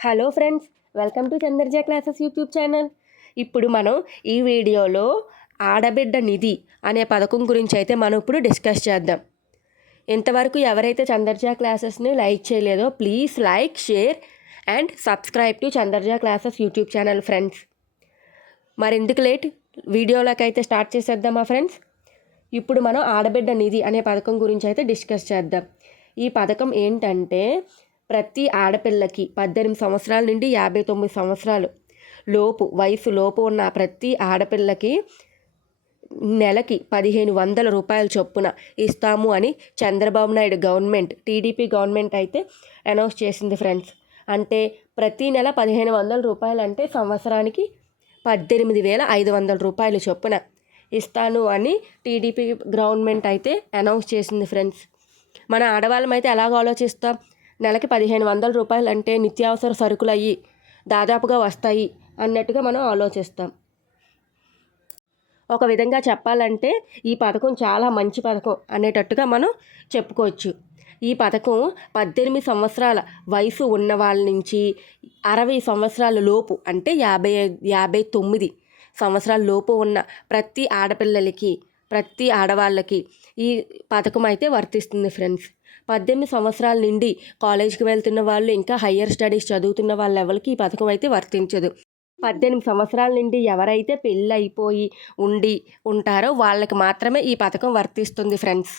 Hello friends, welcome to Chandraja classes YouTube channel. ఇప్పుడు మనం ఈ వీడియోలో ఆడబిడ్డ నిధి అనే పథకం గురించి అయితే మనం ఇప్పుడు డిస్కస్ చేద్దాం. ఇంతవరకు ఎవరైతే చంద్రజ క్లాసెస్ని లైక్ చేయలేదో please like, share and subscribe to Chandraja classes YouTube channel friends. మరెందుకు లేట్, వీడియోలోకి అయితే స్టార్ట్ చేసేద్దామా ఫ్రెండ్స్. ఇప్పుడు మనం ఆడబిడ్డ నిధి అనే పథకం గురించి అయితే డిస్కస్ చేద్దాం. ఈ పథకం ఏంటంటే ప్రతి ఆడపిల్లకి 18 సంవత్సరాల నుండి 59 సంవత్సరాలు వయసు లోపు ఉన్న ప్రతి ఆడపిల్లకి నెలకి 1500 రూపాయల చొప్పున ఇస్తాము అని Chandrababu Naidu government, TDP government అయితే అనౌన్స్ చేసింది ఫ్రెండ్స్. అంటే ప్రతి నెల 1500 రూపాయలు అంటే సంవత్సరానికి 18,500 రూపాయలు చొప్పున ఇస్తాను అని టీడీపీ గవర్నమెంట్ అయితే అనౌన్స్ చేసింది ఫ్రెండ్స్. మన ఆడవాళ్ళం అయితే ఎలాగ ఆలోచిస్తాం, నెలకి 1500 రూపాయలు అంటే నిత్యావసర సరుకులు అయ్యి దాదాపుగా వస్తాయి అన్నట్టుగా మనం ఆలోచిస్తాం. ఒక విధంగా చెప్పాలంటే ఈ పథకం చాలా మంచి పథకం అనేటట్టుగా మనం చెప్పుకోవచ్చు. ఈ పథకం 18 సంవత్సరాల వయసు ఉన్న వాళ్ళ నుంచి 60 సంవత్సరాల లోపు అంటే 59 సంవత్సరాల లోపు ఉన్న ప్రతి ఆడపిల్లలకి, ప్రతి ఆడవాళ్ళకి ఈ పథకం అయితే వర్తిస్తుంది ఫ్రెండ్స్. 18 సంవత్సరాల నుండి కాలేజీకి వెళ్తున్న వాళ్ళు, ఇంకా హయ్యర్ స్టడీస్ చదువుతున్న వాళ్ళ ఎవరికి ఈ పథకం అయితే వర్తించదు. 18 సంవత్సరాల నుండి ఎవరైతే పెళ్ళి అయిపోయి ఉంటారో వాళ్ళకి మాత్రమే ఈ పథకం వర్తిస్తుంది ఫ్రెండ్స్.